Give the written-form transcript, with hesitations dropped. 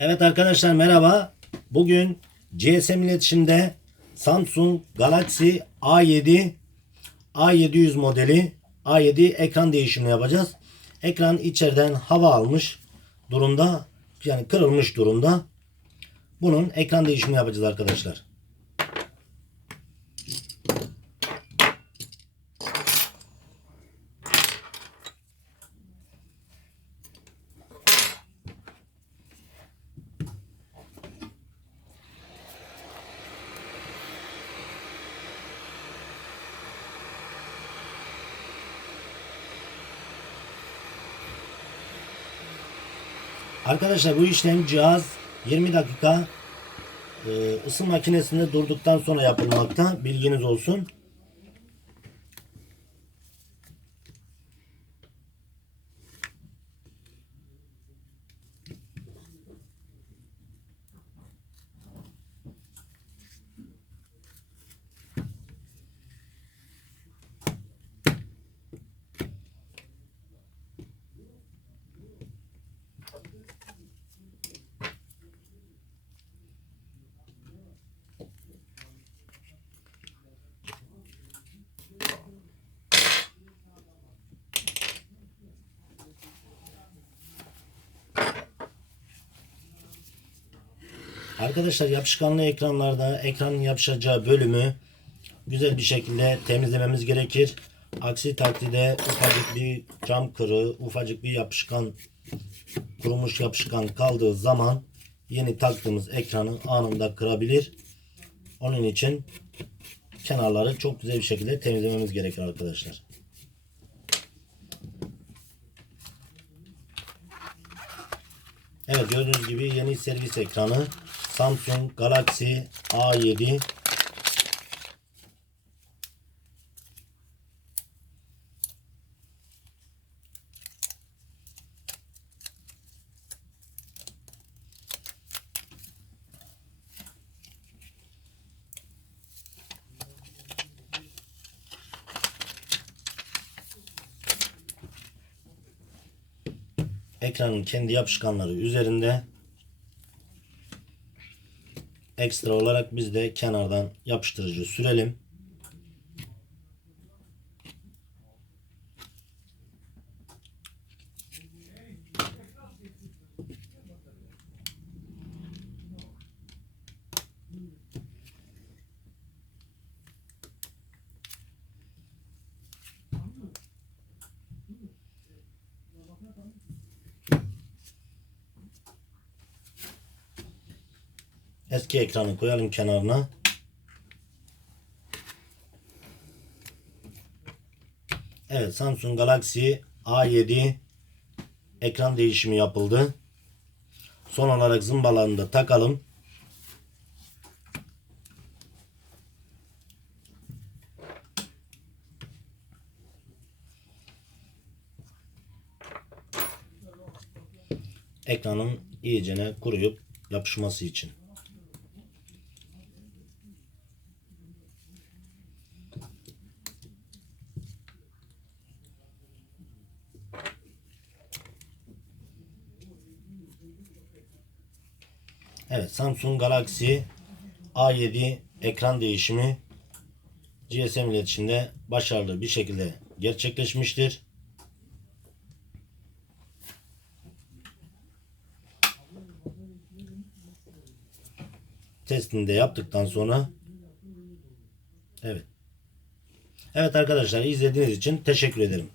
Evet arkadaşlar merhaba. Bugün GSM iletişimde Samsung Galaxy A7 modeli A7 ekran değişimini yapacağız. Ekran içeriden hava almış durumda, yani kırılmış durumda. Bunun ekran değişimini yapacağız arkadaşlar. Arkadaşlar bu işlem cihaz 20 dakika ısı makinesinde durduktan sonra yapılmakta. Bilginiz olsun. Arkadaşlar yapışkanlı ekranlarda ekranın yapışacağı bölümü güzel bir şekilde temizlememiz gerekir. Aksi takdirde ufacık bir cam kırığı, ufacık bir yapışkan, kurumuş yapışkan kaldığı zaman yeni taktığımız ekranı anında kırabilir. Onun için kenarları çok güzel bir şekilde temizlememiz gerekir arkadaşlar. Evet, gördüğünüz gibi yeni servis ekranı Samsung Galaxy A7. Ekranın kendi yapışkanları üzerinde. Ekstra olarak biz de kenardan yapıştırıcı sürelim. Eski ekranı koyalım kenarına. Evet, Samsung Galaxy A7 ekran değişimi yapıldı. Son olarak zımbalarını da takalım. Ekranın iyicene kuruyup yapışması için. Evet, Samsung Galaxy A7 ekran değişimi GSM iletişimde başarılı bir şekilde gerçekleşmiştir. Testini de yaptıktan sonra evet. Evet arkadaşlar, izlediğiniz için teşekkür ederim.